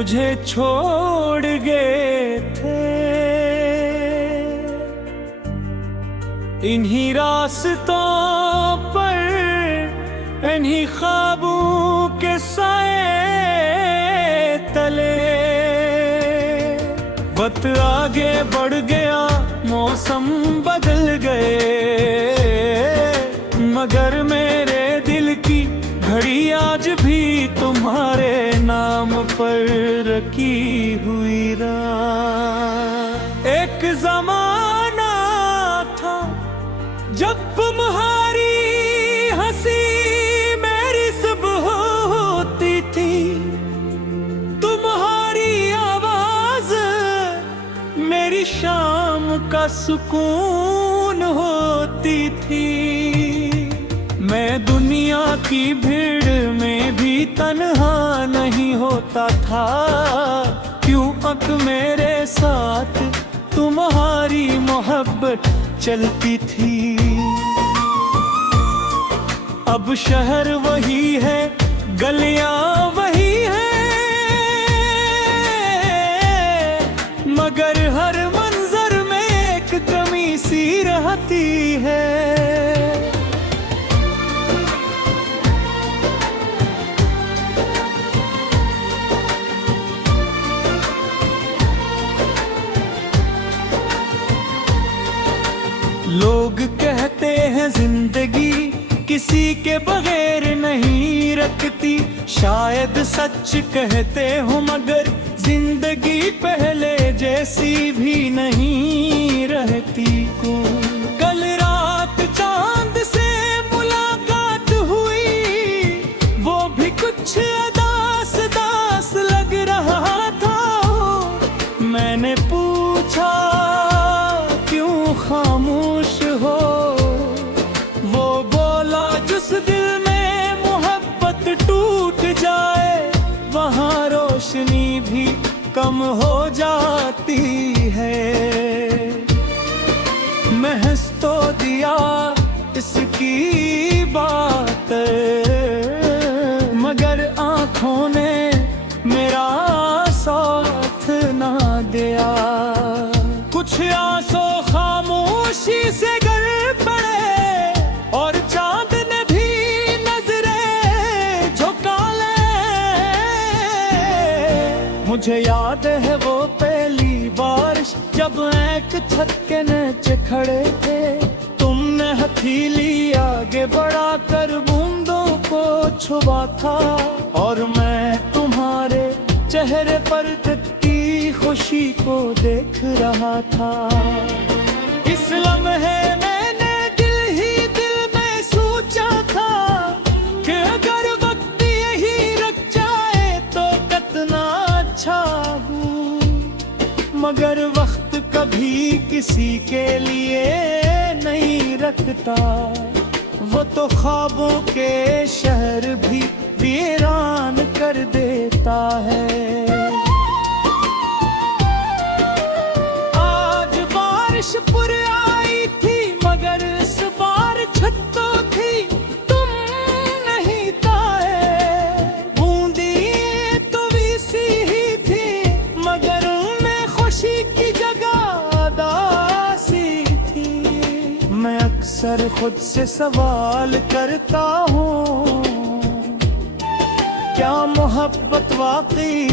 मुझे छोड़ गए थे। इन्हीं रास्तों पर, इन्हीं ख्वाबों के साए तले वक्त आगे बढ़ गया, मौसम बदल गए, मगर मेरे दिल की घड़ी आज भी तुम्हारे नाम पर रखी हुई राह। एक जमाना था जब तुम्हारी हंसी मेरी सुबह होती थी, तुम्हारी आवाज मेरी शाम का सुकून होती थी। मैं दुनिया की भीड़ में भी तन्हा नहीं होता था, क्यों अक मेरे साथ तुम्हारी मोहब्बत चलती थी। अब शहर वही है, गलियां वही है, मगर हर मंजर में एक कमी सी रहती है। लोग कहते हैं जिंदगी किसी के बगैर नहीं रखती, शायद सच कहते हो, मगर जिंदगी पहले जैसी भी नहीं रहती। कल रात चांद से मुलाकात हुई, वो भी कुछ अदास दास लग रहा था। मैंने पूछा क्यों खामोश हो, वो बोला जिस दिल में मोहब्बत टूट जाए, वहाँ रोशनी भी कम हो जाती है। महज तो दिया इसकी बात, मगर आँखों ने मेरा साथ ना दिया। कुछ आंसू खामोशी से गिर पड़े और चांद ने भी नजरें झुका ले। मुझे याद है वो पहली बारिश जब एक छत के नीचे खड़े थे, तुमने हथेली आगे बढ़ा कर बूंदों को छुआ था, और मैं तुम्हारे चेहरे पर खुशी को देख रहा था। इस लम्हे मैंने दिल ही दिल में सोचा था कि अगर वक्त यही रख जाए तो कितना अच्छा हूँ, मगर वक्त कभी किसी के लिए नहीं रखता। वो तो ख्वाबों के शहर भी वीरान कर देता है। पुर आई थी मगर इस बार छत तो थी, तुम नहीं ताए। बूंदी तो वीसी ही थी, मगर उनमें खुशी की जगह उदासी थी। मैं अक्सर खुद से सवाल करता हूँ, क्या मोहब्बत वाकई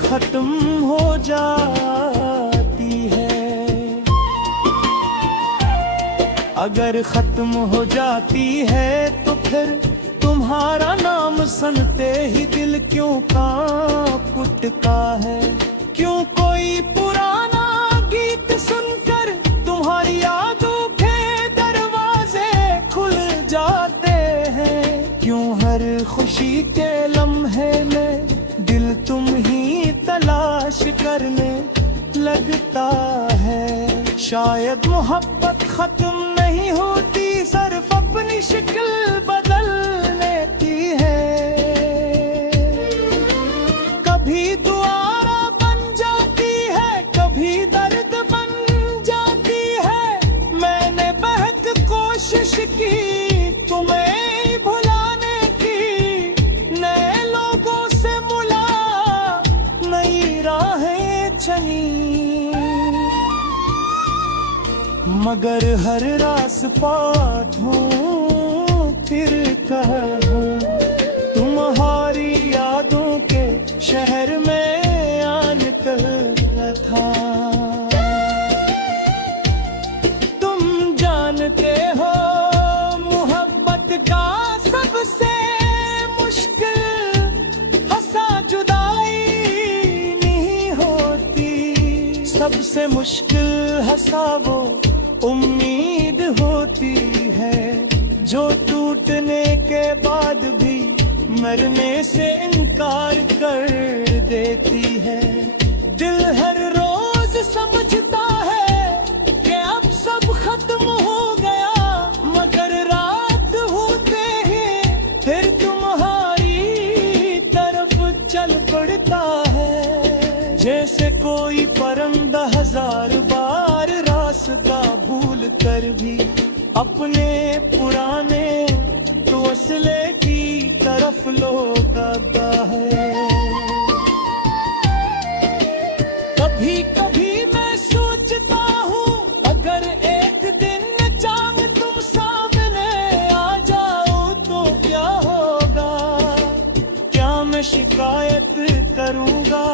खत्म हो जाती है? अगर खत्म हो जाती है तो फिर तुम्हारा नाम सुनते ही दिल क्यों कांप उठता है? क्यों कोई पुराना गीत सुनकर तुम्हारी यादों के दरवाजे खुल जाते हैं? क्यों हर खुशी के लम्हे में दिल तुम ही तलाश करने लगता है? शायद मोहब्बत खत्म नहीं होती, सिर्फ अपनी शक्ल बदल लेती है। कभी दुआरा बन जाती है, कभी दर्द बन जाती है। मैंने बहुत कोशिश की तुम्हें भुलाने की, नए लोगों से मुला नई मगर हर रास पाठों फिर कहूँ तुम्हारी यादों के शहर में आने था। तुम जानते हो मोहब्बत का सबसे मुश्किल हंसा जुदाई नहीं होती, सबसे मुश्किल हंसा वो उम्मीद होती है जो टूटने के बाद भी मरने से इनकार कर देती है। दिल हर रोज समझता है कि अब सब खत्म हो गया, मगर रात होते ही फिर तुम्हारी तरफ चल पड़ता है। जैसे कोई परिंदा हजार बार रास्ता भूल कर भी अपने पुराने घोंसले की तरफ लौटता है। कभी कभी मैं सोचता हूँ अगर एक दिन चांद तुम सामने आ जाओ तो क्या होगा। क्या मैं शिकायत करूँगा,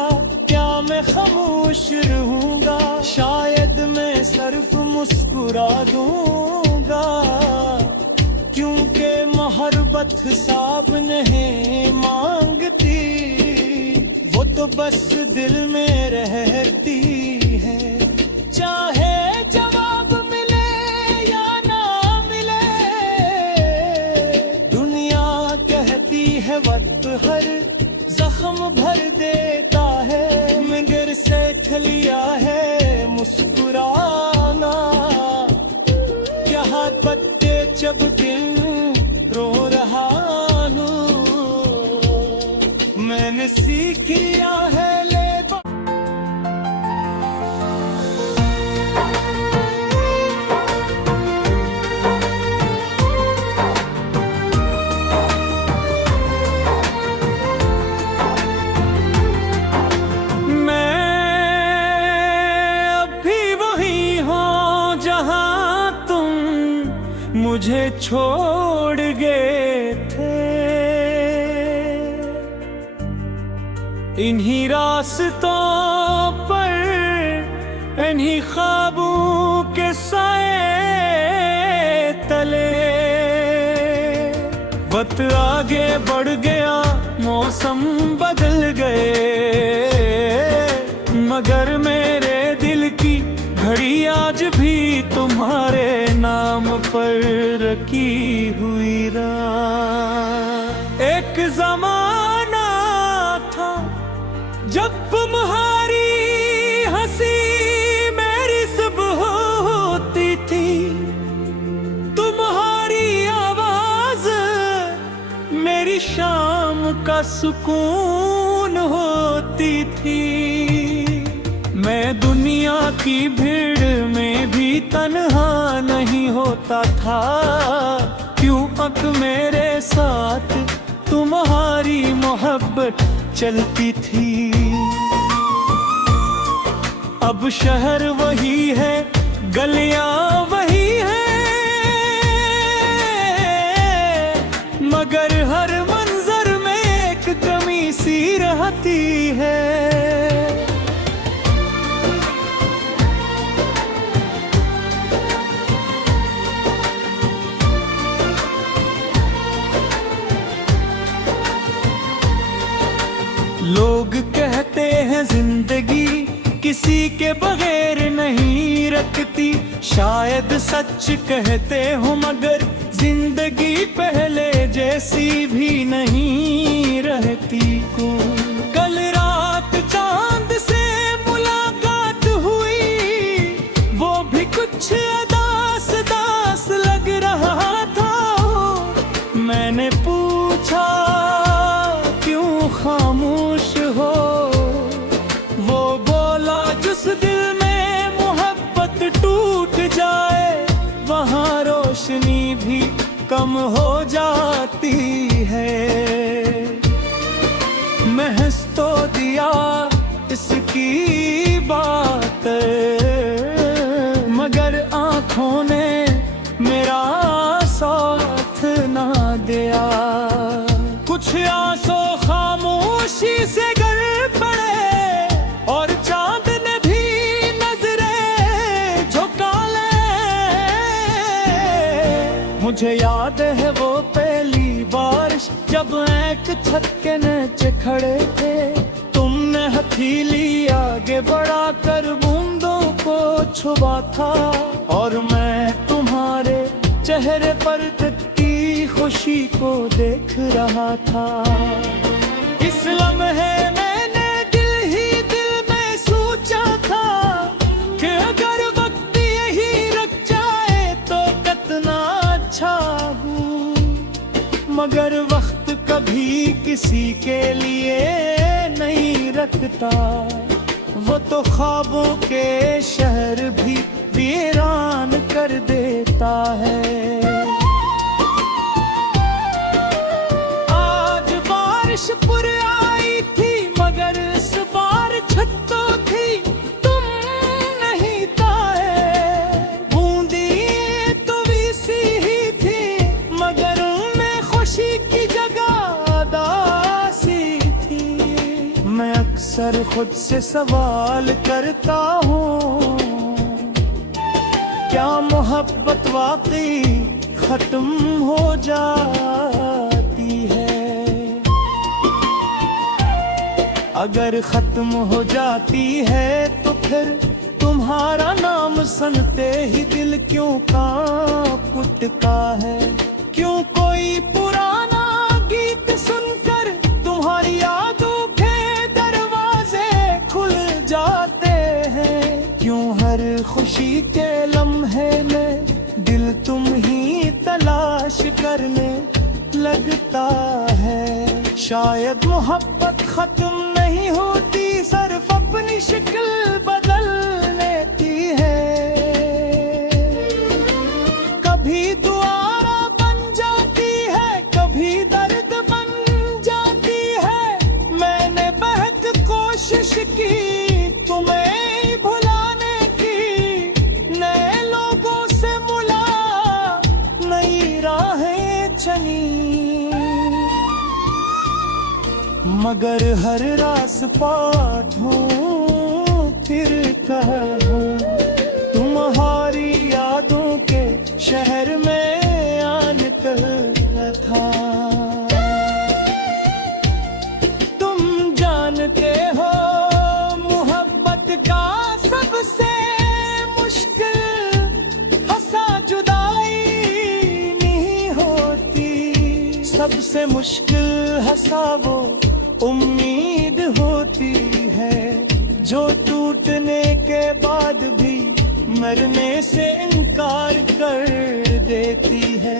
क्या मैं खामोश रहूँगा, शायद मैं सिर्फ मुस्कुरा दूँगा, क्योंकि मोहब्बत साब नहीं मांगती, वो तो बस दिल में रहती है। चाहे जवाब मिले या ना मिले, दुनिया कहती है वक्त हर जख्म भर देता है, मगर सीख लिया है मुस्कुराना। क्या पत्ते जब दिल रो रहा हूँ, मैंने सीख लिया है मुझे छोड़ गए थे। इन्हीं रास्तों पर इन्हीं ख्वाबों के साए तले वक्त आगे बढ़ गया, मौसम बदल गए, मगर मेरे दिल की घड़ी आज भी तुम्हारे नाम पर रखी हुई रात। एक जमाना था जब तुम्हारी हंसी मेरी सुबह होती थी, तुम्हारी आवाज मेरी शाम का सुकून होती थी। मैं दुनिया की भीड़ में भी तन्हा नहीं होता था, क्यों अक मेरे साथ तुम्हारी मोहब्बत चलती थी। अब शहर वही है, गलियां वही है, मगर हर मंजर में एक कमी सी रहती है। लोग कहते हैं जिंदगी किसी के बगैर नहीं रखती, शायद सच कहते हो, मगर जिंदगी पहले जैसी भी नहीं रहती। कल रात चांद से मुलाकात हुई, वो भी कुछ अदास दास लग रहा था। मैंने पूछा क्यों खामोश हो, वो बोला जिस दिल में मोहब्बत टूट जाए, वहाँ रोशनी भी कम हो जाती है। महज तो दिया इसकी बात, मगर आँख आँखों ने मेरा साथ ना दिया। कुछ आंसू खामोशी से गिर पड़े और चांद ने भी नजरें झुका ले। मुझे याद है वो पहली बारिश जब एक छत के नीचे खड़े थे। तुमने हथेली आगे बढ़ा कर बूंदों को छुपा था और मैं तुम्हारे चेहरे पर तकती खुशी को देख रहा था। इस लम्हे मैंने दिल ही दिल में सोचा था कि अगर वक्त यही रख जाए तो कितना अच्छा हूँ। मगर वक्त कभी किसी के लिए नहीं रखता, वो तो ख्वाबों के शहर भी वीरान कर देता है। आज बारिश पुर आई थी मगर इस बार छत तो थी तुम नहीं ताए। बूंदी तो वीसी ही थी मगर उनमें खुशी की जगह उदासी थी। मैं अक्सर खुद से सवाल करता हूँ, क्या मोहब्बत वाकई खत्म हो जाती है? अगर खत्म हो जाती है तो फिर तुम्हारा नाम सुनते ही दिल क्यों कांप उठता है? क्यों कोई पुराना गीत सुनकर तुम्हारी यादों के दरवाजे खुल जाते हैं? क्यों हर खुशी के लम्हे में दिल तुम ही तलाश करने लगता है? शायद मोहब्बत खत्म नहीं होती, सिर्फ अपनी शक्ल बदल लेती है। कभी दुआरा बन जाती है, कभी दर्द बन जाती है। मैंने बहुत कोशिश की तुम्हें भुलाने की, नए लोगों से मुला नई राहें चली, मगर हर रास पाठ हूँ फिर कहूँ तुम्हारी यादों के शहर में आने था। तुम जानते हो मोहब्बत का सबसे मुश्किल हंसा जुदाई नहीं होती। सबसे मुश्किल हंसा वो उम्मीद होती है जो टूटने के बाद भी मरने से इनकार कर देती है।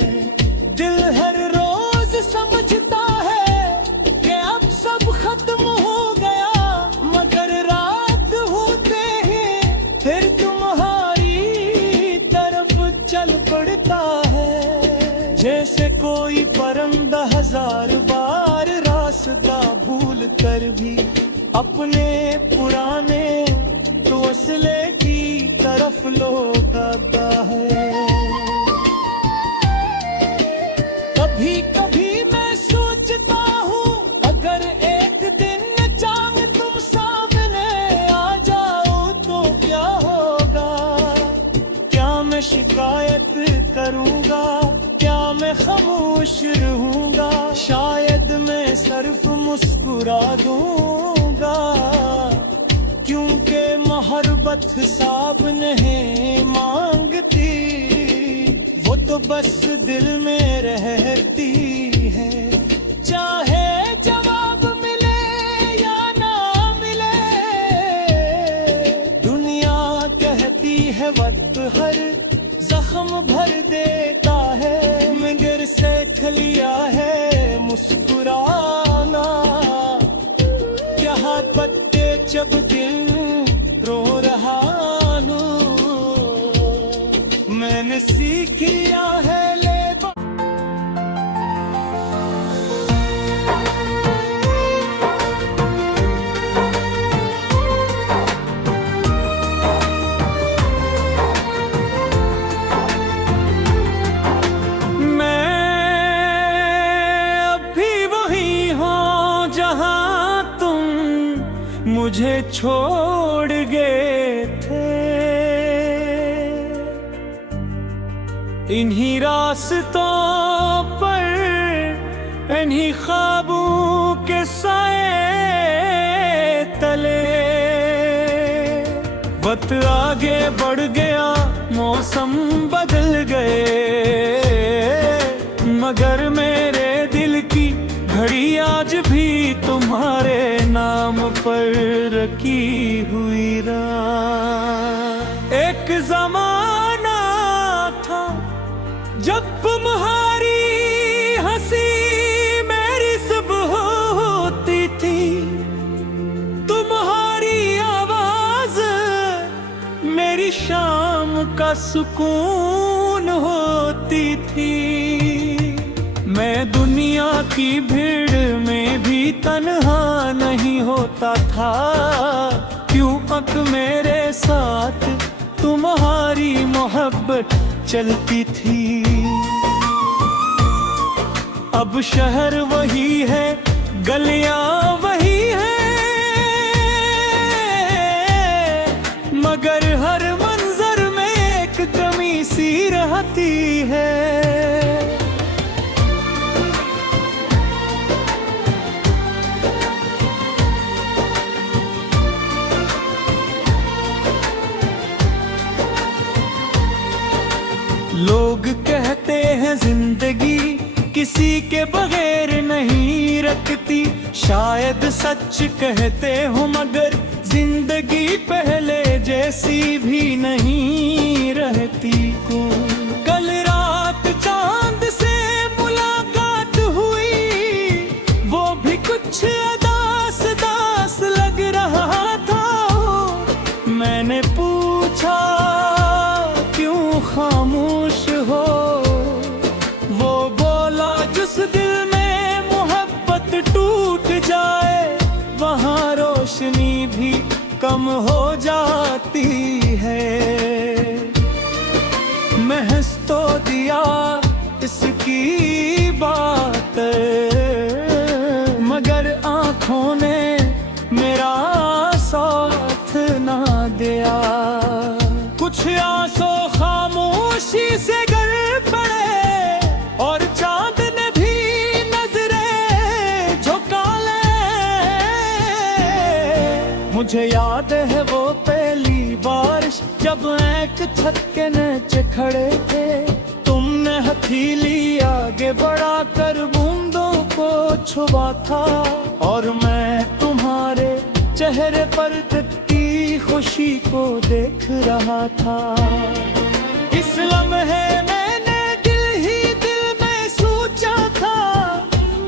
दिल हर रोज समझता है कि अब सब खत्म हो गया, मगर रात होते ही फिर तुम्हारी तरफ चल पड़ता है। जैसे कोई परिंदा हजार बार रास्ता भूल कर भी अपने पुराने घोंसले की तरफ लौटता है। कभी कभी मैं सोचता हूँ अगर एक दिन चांद तुम सामने आ जाओ तो क्या होगा? क्या मैं शिकायत करूँगा? क्या मैं खामोश रहूँगा? शायद मैं सिर्फ मुस्कुरा दूँगा, क्योंकि मोहब्बत हिसाब नहीं मांगती, वो तो बस दिल में रहती है। चाहे जवाब मिले या ना मिले, दुनिया कहती है वक्त हर जख्म भर देता है। मगर सीख लिया है मुस्कुराना, क्या पत्ते जब दिल रो रहा हूँ, मैंने सीख लिया है मुझे छोड़ गए थे। इन्हीं रास्तों पर, इन्हीं ख्वाबों के साए तले वक्त आगे बढ़ गया, मौसम बदल गए, मगर मेरे दिल की घड़ी आज भी तुम्हारे नाम पर रखी हुई रहा। एक जमाना था जब तुम्हारी हंसी मेरी सुबह होती थी, तुम्हारी आवाज मेरी शाम का सुकून होती थी। मैं दुनिया की भीड़ में भी तन्हा नहीं होता था, क्यों अक मेरे साथ तुम्हारी मोहब्बत चलती थी। अब शहर वही है, गलियां वही है, मगर हर मंजर में एक कमी सी रहती है। लोग कहते हैं जिंदगी किसी के बगैर नहीं रखती, शायद सच कहते हो, मगर जिंदगी पहले जैसी भी नहीं रहती। कल रात चांद से मुलाकात हुई, वो भी कुछ अदास दास लग रहा था। मैंने पूछा क्यों खामोश हो, वो बोला जिस दिल में मोहब्बत टूट जाए, वहाँ रोशनी भी कम हो जाती है। महज तो दिया इसकी बात, मगर आँखों ने मेरा साथ ना दिया। कुछ आंसू खामोशी से गिर पड़े और चांद ने भी नजरें झुका ले। मुझे याद है वो पहली बारिश जब एक छत के नीचे खड़े थे, तुमने हथेली आगे बढ़ा कर बूंदों को छुआ था, और मैं तुम्हारे चेहरे पर खुशी को देख रहा था। इस लम्हे मैंने दिल ही दिल में सोचा था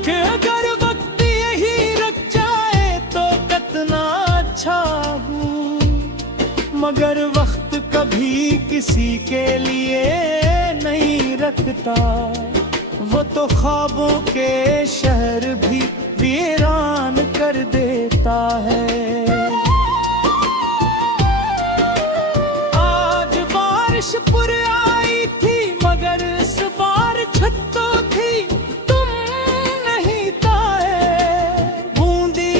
कि अगर वक्त यही रख जाए तो कितना अच्छा हूँ, मगर वक्त कभी किसी के लिए नहीं रखता। वो तो ख्वाबों के शहर भी वीरान कर देता है। पुर आई थी मगर इस बार छत तो थी, तुम नहीं ताए। बूंदी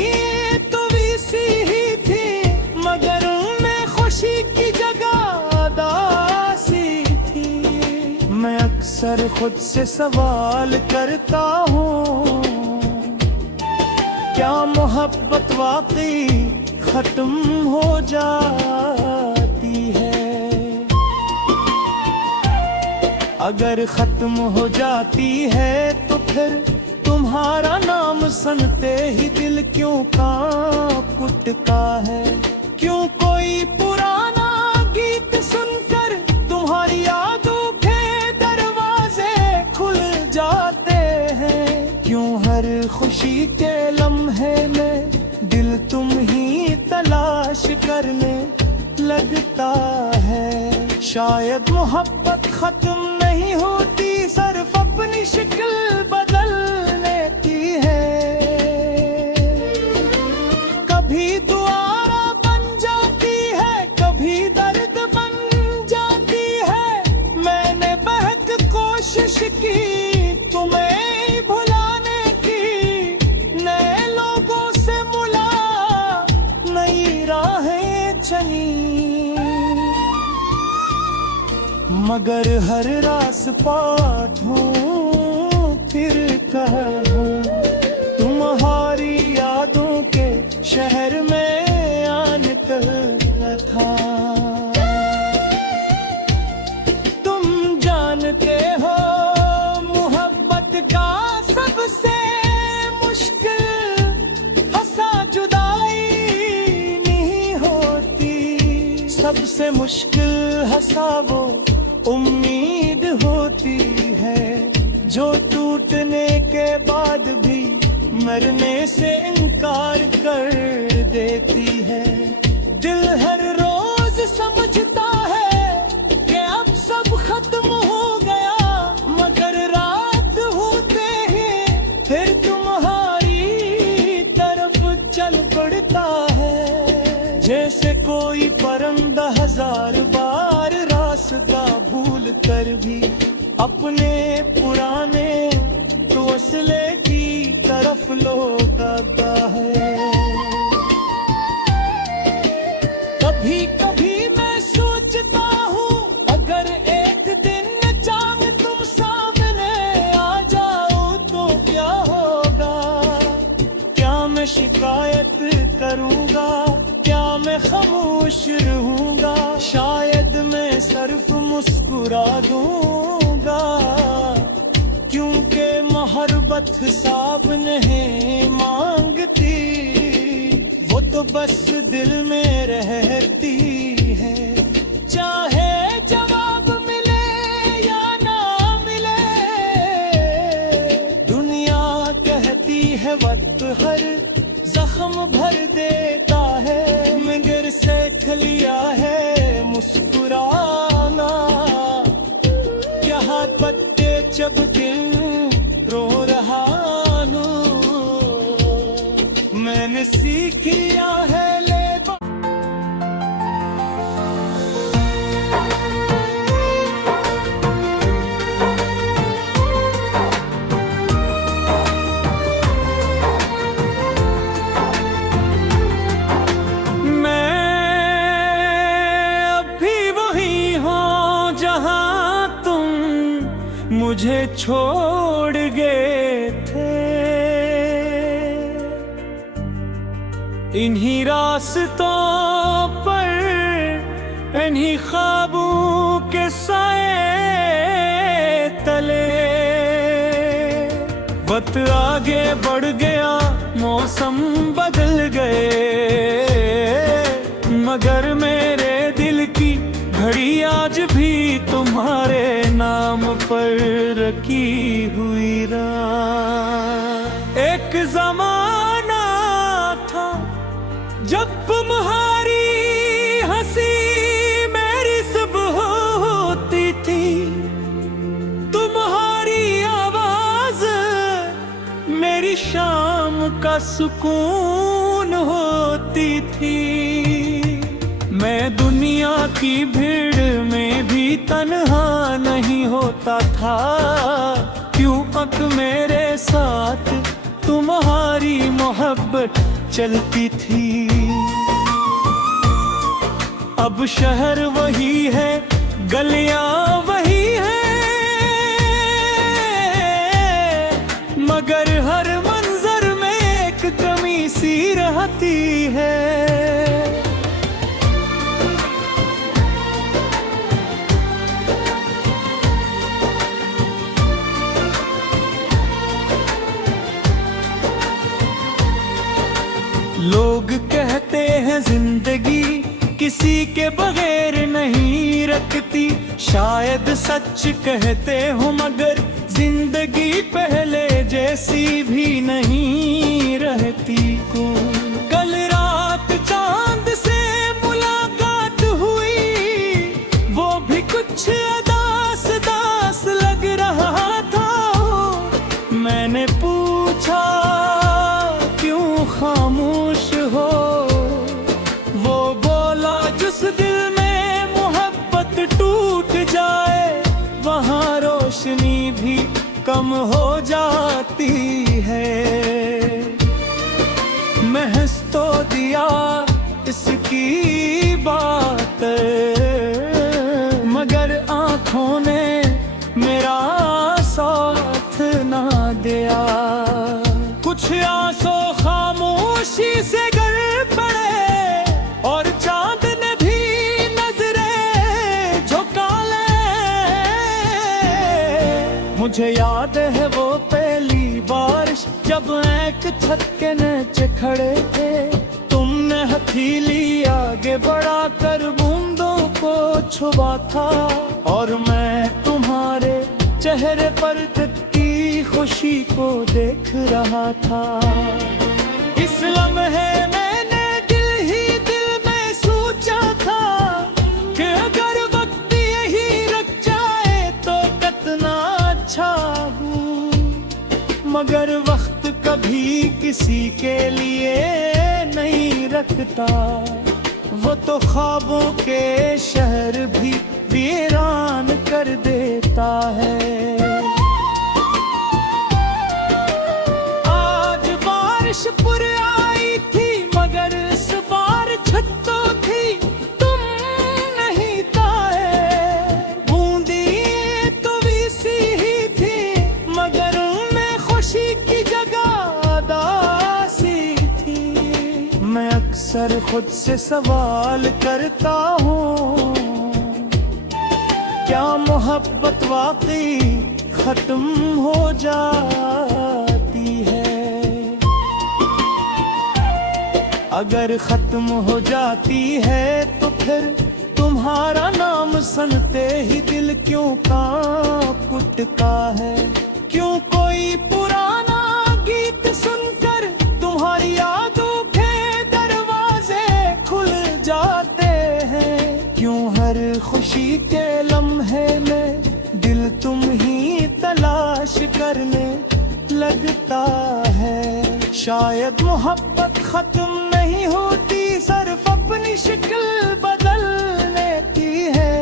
तो वीसी ही थी, मगर उनमें खुशी की जगह उदासी थी। मैं अक्सर खुद से सवाल करता हूँ, क्या मोहब्बत वाकई खत्म हो जाती है? अगर खत्म हो जाती है तो फिर तुम्हारा नाम सुनते ही दिल क्यों कांप उठता है? क्यों कोई पुराना गीत सुनकर तुम्हारी यादों के दरवाजे खुल जाते हैं? क्यों हर खुशी के लम्हे में दिल तुम ही तलाश करने लगता है? शायद मोहब्बत खत्म नहीं होती, सिर्फ अपनी शक्ल बदल लेती है। कभी दुआरा बन जाती है, कभी दर्द बन जाती है। मैंने बहुत कोशिश की तुम्हें भुलाने की, नए लोगों से मुला मगर हर रास पाठों फिर कहूँ तुम्हारी यादों के शहर में आने था। तुम जानते हो मोहब्बत का सबसे मुश्किल हंसा जुदाई नहीं होती, सबसे मुश्किल हंसा वो उम्मीद होती है जो टूटने के बाद भी मरने से इनकार कर देती है। दिल हर रोज समझता है कि अब सब खत्म हो गया, मगर रात होते ही फिर तुम्हारी तरफ चल पड़ता है। जैसे कोई परिंदा हजार बार रास्ता भूल कर भी अपने पुराने घोंसले की तरफ लौटता है। कभी कभी मैं सोचता हूँ अगर एक दिन चांद तुम सामने आ जाओ तो क्या होगा, क्या मैं शिकायत करूँगा, क्या मैं खामोश रहूँगा, शायद मैं सिर्फ मुस्कुरा दूँगा, क्योंकि मोहब्बत साब नहीं मांगती, वो तो बस दिल में रहती है। चाहे जवाब मिले या ना मिले, दुनिया कहती है वक्त हर जख्म भर देता है, मगर सीख लिया है मुस्कुराना, क्या हाथ पत्ते जब दिल रो रहा हूँ, मैंने सीख लिया है मैं अब भी वही हूँ जहाँ तुम मुझे छोड़ गए थे, इन्हीं रास्तों पर इन्हीं ख्वाबों के साए तले वक्त आगे बढ़ गया, मौसम बदल गए, मगर मेरे दिल की घड़ी आज भी तुम्हारे नाम पर रखी हुई रहा। एक जमाना था जब तुम्हारी हंसी मेरी सुबह होती थी, तुम्हारी आवाज मेरी शाम का सुकून होती थी। मैं दुनिया की भीड़ में भी तन्हा नहीं होता था, क्यों अक मेरे साथ तुम्हारी मोहब्बत चलती थी। अब शहर वही है, गलियां वही है, मगर हर मंजर में एक कमी सी रहती है। लोग कहते हैं जिंदगी किसी के बगैर नहीं रखती, शायद सच कहते हो मगर जिंदगी पहले जैसी भी नहीं रहती। कल रात चांद से मुलाकात हुई, वो भी कुछ अदास दास लग रहा था। मैंने पूछा क्यों खामोश हो, वो बोला जिस दिल में मोहब्बत टूट जाए वहाँ रोशनी भी कम हो जाती है। महज तो दिया इसकी बात, मगर आँखों आंखों ने मेरा साथ ना दिया। कुछ आंसू खामोशी से गिर पड़े और चांद ने भी नजरें झुका ले। मुझे याद है वो पहली बारिश जब एक छत के नीचे खड़े थे। तुमने हथेली आगे बढ़ा कर बूंदों को छुपा था और मैं तुम्हारे चेहरे पर दिखती खुशी को देख रहा था। इस लम्हे मैंने दिल ही दिल में सोचा था कि अगर वक्त यही रख जाए तो कितना अच्छा हूँ। मगर वक्त कभी किसी के लिए नहीं रखता, वो तो ख्वाबों के शहर भी वीरान कर देता है। आज बारिश पुर आई थी मगर इस बार छत तो थी तुम नहीं ताए। बूंदी तो वीसी ही थी मगर उनमें खुशी की जगह उदासी थी। मैं अक्सर खुद से सवाल करता हूँ, क्या मोहब्बत वाकई खत्म हो जाती है? अगर खत्म हो जाती है तो फिर तुम्हारा नाम सुनते ही दिल क्यों कांप उठता है? क्यों कोई पुराना गीत सुनकर तुम्हारी यादों के दरवाजे खुल जाते हैं? क्यों हर खुशी के लम्हे में दिल तुम ही तलाश करने लगता है? शायद मोहब्बत खत्म नहीं होती, सिर्फ अपनी शक्ल बदल लेती है।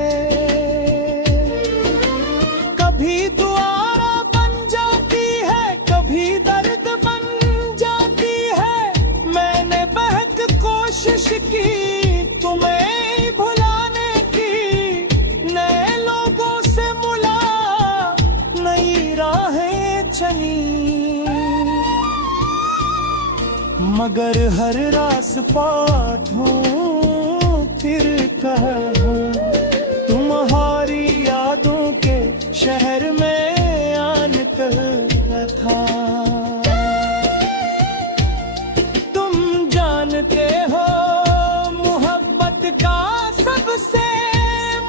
कभी दुआरा बन जाती है, कभी दर्द बन जाती है। मैंने बहुत कोशिश की तुम्हें भुलाने की, नए लोगों से मुला नई राहें चली, मगर हर रास पाठ हूँ फिर कहूँ तुम्हारी यादों के शहर में आन कर था। तुम जानते हो मोहब्बत का सबसे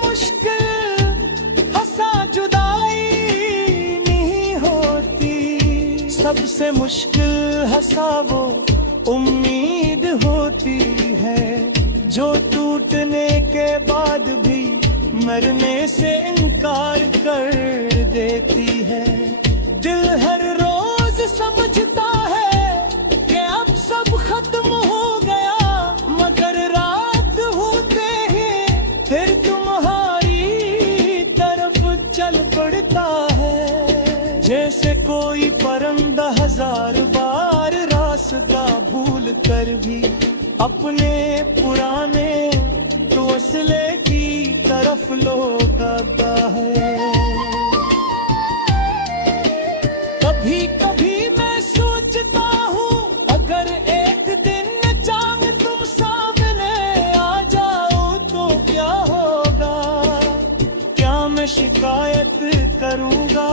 मुश्किल हंसा जुदाई नहीं होती। सबसे मुश्किल हंसा वो उम्मीद होती है जो टूटने के बाद भी मरने से इनकार कर देती है। दिल हर रोज समझता है कि अब सब खत्म हो गया, मगर रात होते ही फिर तुम्हारी तरफ चल पड़ता है। जैसे कोई परिंदा हजार बार रास्ता भूल कर भी अपने पुराने घोंसले की तरफ लौटता है। कभी कभी मैं सोचता हूँ अगर एक दिन चांद तुम सामने आ जाओ तो क्या होगा? क्या मैं शिकायत करूँगा?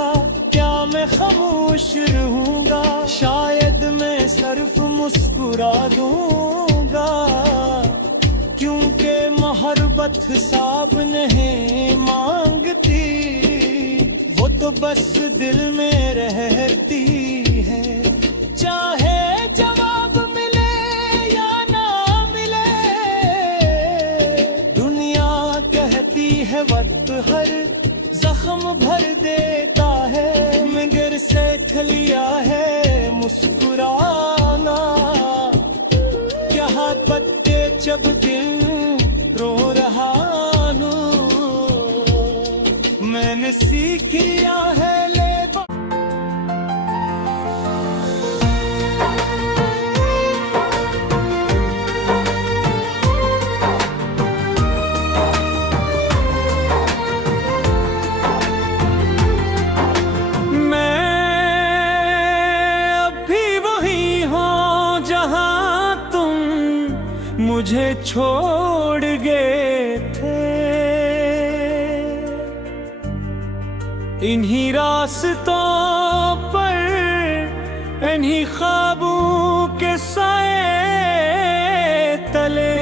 क्या मैं खामोश रहूँगा? शायद मैं सिर्फ मुस्कुरा दूँगा, क्योंकि मोहब्बत हिसाब नहीं मांगती, वो तो बस दिल में रहती है। चाहे जवाब मिले या ना मिले, दुनिया कहती है वक्त हर जख्म भर देता है, मगर सीख लिया है मुस्कुराना। क्या पत्ते जब दिल रो रहा हूँ, मैंने सीख लिया है ले मुझे छोड़ गए थे। इन्हीं रास्तों पर, इन्हीं ख्वाबों के साए तले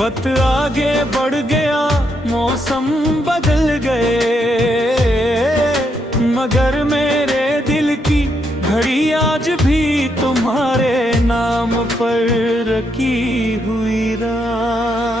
वक्त आगे बढ़ गया, मौसम बदल गए, मगर मेरे दिल की घड़ी आज भी तुम्हारे नाम पर रखी हुई रहा।